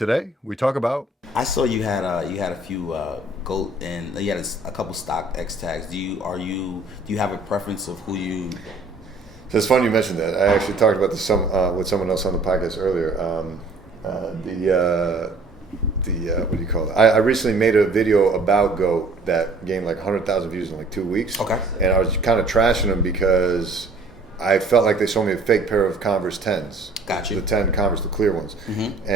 Today we talk about. I saw you had a few goat and you had a couple stock X tags. Do you have a preference of who you? So it's funny you mentioned that. I actually talked about this with someone else on the podcast earlier. What do you call it? I recently made a video about goat that gained like 100,000 views in like 2 weeks. Okay. And I was kind of trashing them because I felt like they sold me a fake pair of Converse 10s. Got you. The 10 Converse, the clear ones. Mm-hmm.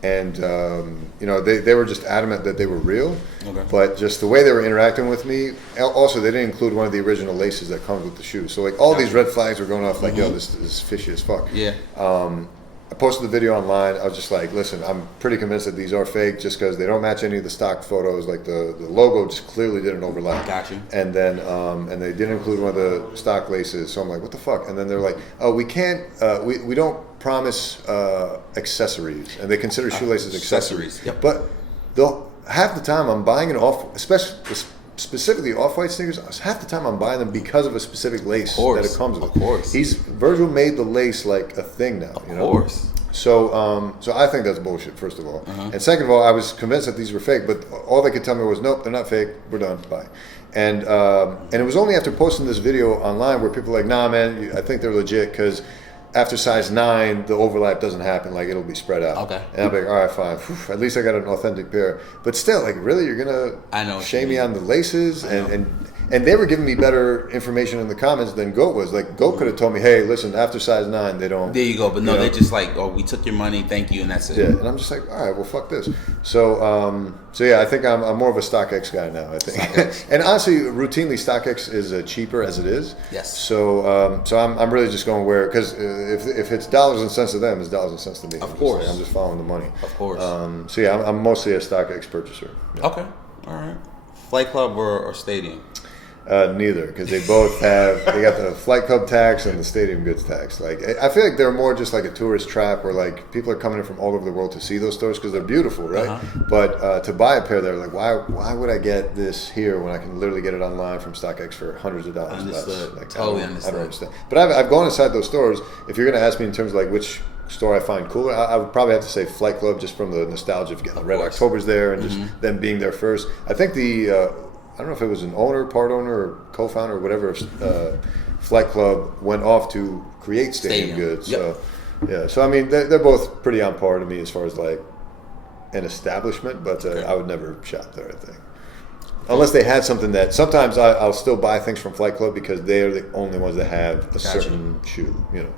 And they were just adamant that they were real. Okay. But just the way they were interacting with me, also they didn't include one of the original laces that comes with the shoe. So like all these red flags were going off like, yo, this is fishy as fuck. Yeah. I posted the video online. I was just like, listen, I'm pretty convinced that these are fake just because they don't match any of the stock photos. Like the logo just clearly didn't overlap. Got you. And then and they didn't include one of the stock laces. So I'm like, what the fuck? And then they're like, oh, we can't, we don't promise accessories. And they consider shoelaces accessories. Yep. But half the time I'm buying an specifically off-white sneakers, half the time I'm buying them because of a specific lace that it comes with. Of course. Virgil made the lace like a thing now. Of course. So I think that's bullshit, first of all. And second of all, I was convinced that these were fake, but all they could tell me was, nope, they're not fake. We're done. Bye. And it was only after posting this video online where people were like, nah, man, I think they're legit because after size 9, the overlap doesn't happen. Like, it'll be spread out. Okay. And I'm like, all right, fine. Whew, at least I got an authentic pair. But still, like, really, you're going to shame me on the laces? And they were giving me better information in the comments than Goat was. Like, Goat could have told me, hey, listen, after size 9, they don't. There you go. But no, they're just like, oh, we took your money, thank you, and that's it. Yeah, and I'm just like, all right, well, fuck this. So yeah, I think I'm more of a StockX guy now, I think. And honestly, routinely, StockX is cheaper as it is. Yes. So I'm really just going where, because if it's dollars and cents to them, it's dollars and cents to me. Of course. I'm just following the money. Of course. So yeah, I'm mostly a StockX purchaser. Yeah. Okay. All right. Flight Club or Stadium? Neither, because they both they got the flight club tax and the stadium goods tax. Like, I feel like they're more just like a tourist trap where like people are coming in from all over the world to see those stores because they're beautiful, right? But to buy a pair, they're like, why would I get this here when I can literally get it online from StockX for hundreds of dollars Understood. less? Like, Totally I don't understand. understand. But I've gone inside those stores. If you're going to ask me in terms of like which store I find cooler, I would probably have to say Flight Club just from the nostalgia of getting the Red Octobers there and just them being there first. I think I don't know if it was an owner, part owner, or co-founder, or whatever. Flight Club went off to create Stadium Goods. Yep. So, yeah. So I mean, they're both pretty on par to me as far as like an establishment, but I would never shop there. I think, unless they had something that sometimes I'll still buy things from Flight Club because they are the only ones that have a certain shoe. You know.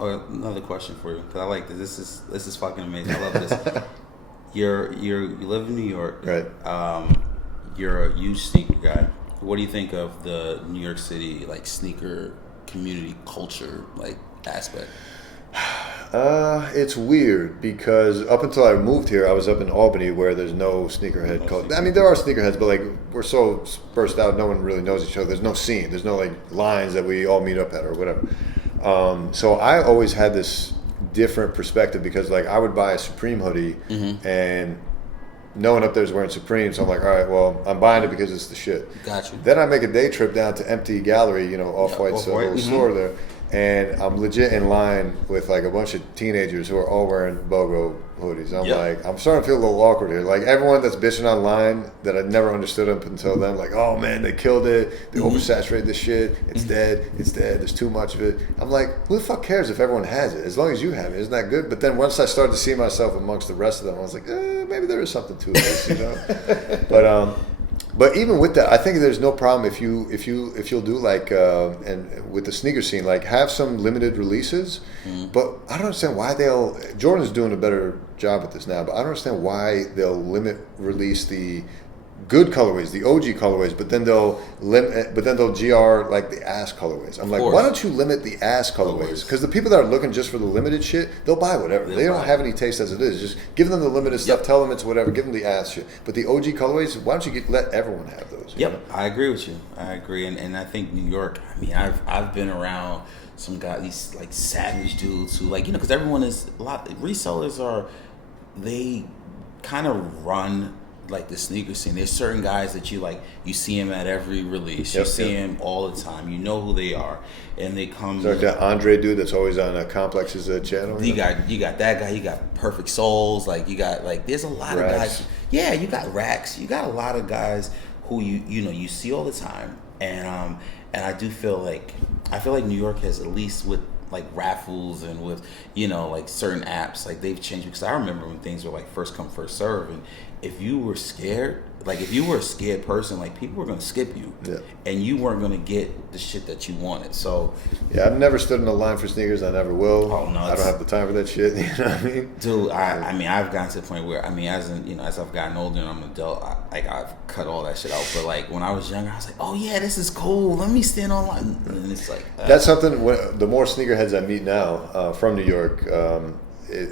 Oh, another question for you because I like this. This is fucking amazing. I love this. You live in New York, right? You're a huge sneaker guy. What do you think of the New York City like sneaker community culture like aspect? It's weird because up until I moved here, I was up in Albany where there's no sneakerhead culture. I mean, there are sneakerheads, but like we're so dispersed out, no one really knows each other. There's no scene. There's no like lines that we all meet up at or whatever. So I always had this different perspective because like I would buy a Supreme hoodie and no one up there is wearing Supreme, so I'm like, all right, well, I'm buying it because it's the shit. Got you. Then I make a day trip down to Empty Gallery, Off-White's little store there, and I'm legit in line with like a bunch of teenagers who are all wearing BOGO hoodies. I'm like, I'm starting to feel a little awkward here. Like everyone that's bitching online that I never understood up until then, like, oh man, they killed it. They oversaturated this shit. It's dead. It's dead. There's too much of it. I'm like, who the fuck cares if everyone has it? As long as you have it, isn't that good? But then once I started to see myself amongst the rest of them, I was like, maybe there is something to this, But even with that, I think there's no problem if you'll do like and with the sneaker scene, like have some limited releases. But I don't understand why Jordan's doing a better job at this now, but I don't understand why they'll release the good colorways, the OG colorways, but then they'll GR like the ass colorways. I'm like, why don't you limit the ass colorways? Because the people that are looking just for the limited shit, they'll buy whatever. They don't have any taste as it is. Just give them the limited stuff. Tell them it's whatever. Give them the ass shit. But the OG colorways, why don't you let everyone have those? Yep, know? I agree with you. I agree, and I think New York. I mean, I've been around some guys, these like savage dudes who like because everyone is a lot. Resellers they kind of run like the sneaker scene. There's certain guys that you see him at every release. You see him all the time. You know who they are, and they come. So like that Andre dude that's always on Complex's channel. You got that guy. You got Perfect Souls. Like you got there's a lot of guys. Yeah, you got Rax. You got a lot of guys who you see all the time, and I do feel like New York has, at least with like raffles and with like certain apps, like they've changed, because I remember when things were like first come first serve, and if you were scared, like if you were a scared person, like people were gonna skip you, and you weren't gonna get the shit that you wanted. So I've never stood in a line for sneakers. I never will. Oh no, I don't have the time for that shit. You know what I mean, dude? I mean, I've gotten to the point where as I've gotten older and I'm an adult, I've cut all that shit out. But like when I was younger, I was like, oh yeah, this is cool. Let me stand online, and it's like that's something. The more sneakerheads I meet now from New York.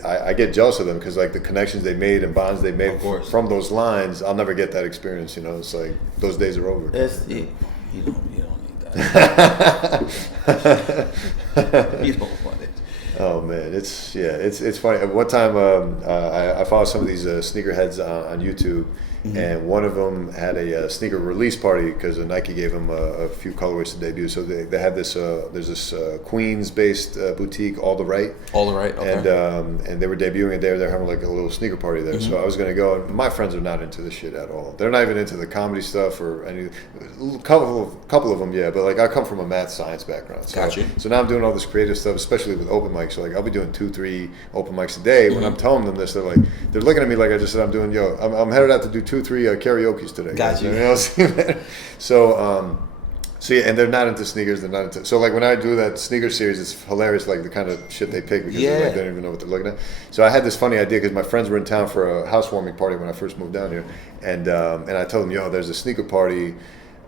I get jealous of them because like the connections they made and bonds they made from those lines, I'll never get that experience. It's like those days are over. You don't need that. You don't want it. Oh man, it's funny. At one time, I followed some of these sneakerheads on YouTube. Mm-hmm. And one of them had a sneaker release party because Nike gave them a few colorways to debut. So they had this. There's this Queens-based boutique, All the Right. All the Right. Okay. And they were debuting it there. They're having like a little sneaker party there. Mm-hmm. So I was going to go. And my friends are not into this shit at all. They're not even into the comedy stuff or any. A couple of them, yeah. But like I come from a math science background. So, gotcha. So now I'm doing all this creative stuff, especially with open mics. So like I'll be doing 2-3 open mics a day. Mm-hmm. When I'm telling them this, they're looking at me like I just said I'm doing. I'm headed out to do 2-3 karaoke's today. Gotcha. So yeah, and they're not into sneakers. They're not into. So like when I do that sneaker series, it's hilarious. Like the kind of shit they pick because they don't even know what they're looking at. So I had this funny idea because my friends were in town for a housewarming party when I first moved down here, and I told them, there's a sneaker party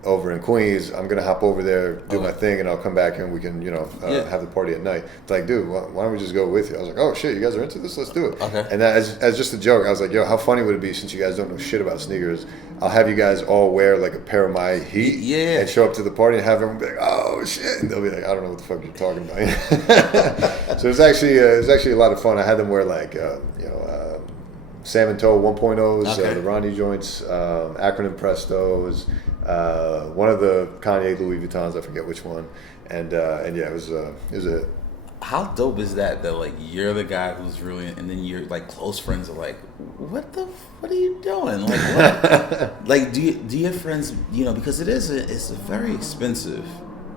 over in Queens. I'm gonna hop over there, do my thing, and I'll come back and we can, have the party at night. It's like, dude, why don't we just go with you? I was like, oh shit, you guys are into this? Let's do it. Okay. And that, as just a joke, I was like, how funny would it be, since you guys don't know shit about sneakers, I'll have you guys all wear like a pair of my Heat, and show up to the party and have everyone be like, oh shit, and they'll be like, I don't know what the fuck you're talking about. So it was actually a lot of fun. I had them wear like Salmon Toe 1.0s, the Ronnie joints, acronym Prestos, one of the Kanye Louis Vuittons, I forget which one, and it was a hit. How dope is that like you're the guy who's really, and then your like close friends are like, what are you doing? Like what? Like do your friends, because it's a very expensive,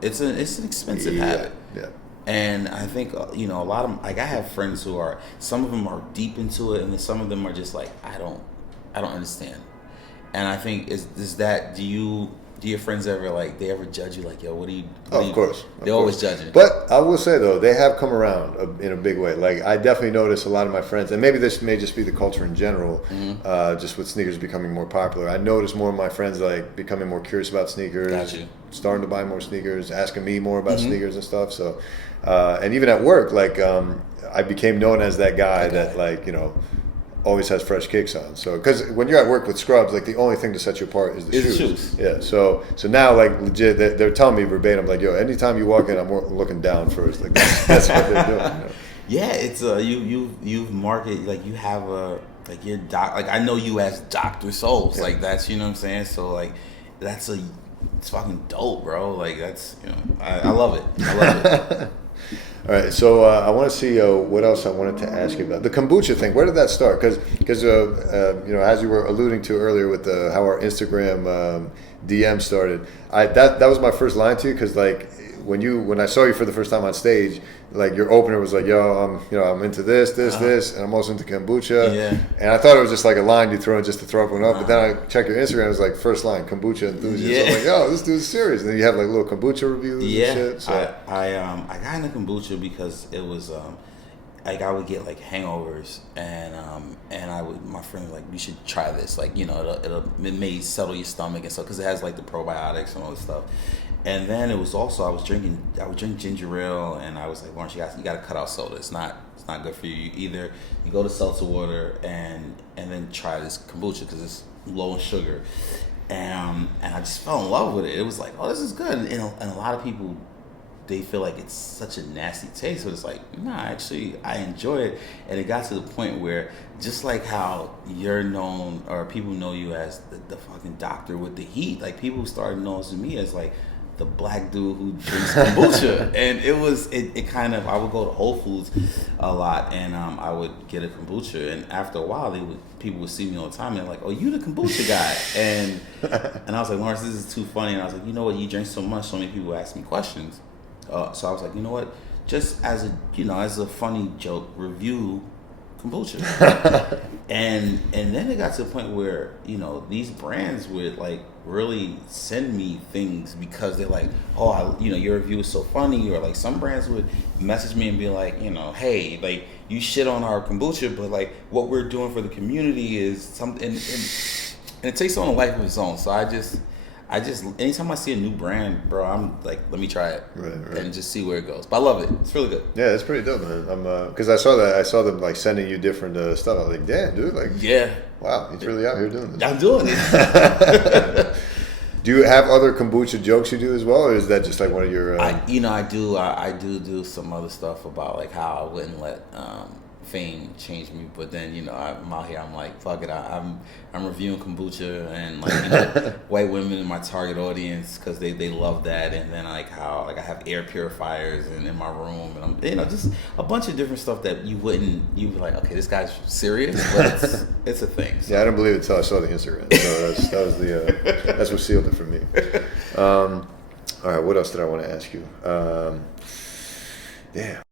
it's an expensive habit. Yeah. And I think a lot of like I have friends who are, some of them are deep into it, and then some of them are just like I don't understand. And I think is that do your friends ever they ever judge you like, yo, what do you? Of course, they're always judging. But I will say though, they have come around in a big way. Like I definitely notice a lot of my friends, and maybe this may just be the culture in general, just with sneakers becoming more popular. I notice more of my friends like becoming more curious about sneakers, starting to buy more sneakers, asking me more about sneakers and stuff. So, and even at work, I became known as that guy that always has fresh kicks on. So because when you're at work with scrubs, like the only thing to set you apart is the shoes. Yeah. So now legit, they're telling me verbatim, like, yo, anytime you walk in, I'm looking down first. Like that's what they're doing. Yeah, it's you've marketed, like you have like your doc, like I know you as Dr. Souls, like that's, what I'm saying. So like it's fucking dope, bro. Like that's, I love it. I love it. All right, so I want to see what else I wanted to ask you about. The kombucha thing, where did that start? Because as you were alluding to earlier with how our Instagram DM started, that was my first line to you, because when I saw you for the first time on stage, like your opener was like, yo, I'm into this, and I'm also into kombucha. Yeah. And I thought it was just like a line you throw in just to throw everyone up. But then I checked your Instagram, it was like first line, kombucha enthusiast. Yeah. So I'm like, yo, this dude's serious. And then you have like little kombucha reviews and shit. So. I got into kombucha because it was I would get like hangovers, and my friend was like, you should try this, like it may settle your stomach and stuff, because it has like the probiotics and all this stuff. And then it was also I would drink ginger ale, and I was like, Lawrence, you got to cut out soda. It's not good for you. Either you go to seltzer water and then try this kombucha because it's low in sugar. And I just fell in love with it. It was like, oh, this is good. And a lot of people they feel like it's such a nasty taste. So it's like, nah, actually, I enjoy it. And it got to the point where, just like how you're known, or people know you as the fucking doctor with the heat, like people started noticing me as like the black dude who drinks kombucha. And it kind of, I would go to Whole Foods a lot, and I would get a kombucha, and after a while people would see me all the time and they're like, oh, you the kombucha guy. And I was like, Lawrence, this is too funny. And I was like, you know what, you drink so much, so many people ask me questions. So I was like, you know what, just as a funny joke, review kombucha. and then it got to the point where, these brands would like really send me things because they're like, oh, your review is so funny. Or like some brands would message me and be like, hey, like you shit on our kombucha, but like what we're doing for the community is something, and it takes on a life of its own. So I just anytime I see a new brand, bro, I'm like, let me try it, right. And just see where it goes. But I love it. It's really good. Yeah, it's pretty dope, man. I'm because I saw them like sending you different stuff. I was like, damn, dude, like, yeah, wow, he's really out here doing this. I'm doing it. Do you have other kombucha jokes you do as well, or is that just like one of your? I do some other stuff about like how I wouldn't let fame changed me, but then I'm out here, I'm like, fuck it, I'm reviewing kombucha, and like white women in my target audience because they love that, and then like how like I have air purifiers in my room, and I'm just a bunch of different stuff that you'd be like, okay, this guy's serious, but it's a thing. So. Yeah, I don't believe it until I saw the Instagram, so that's what sealed it for me. All right, what else did I want to ask you? Damn.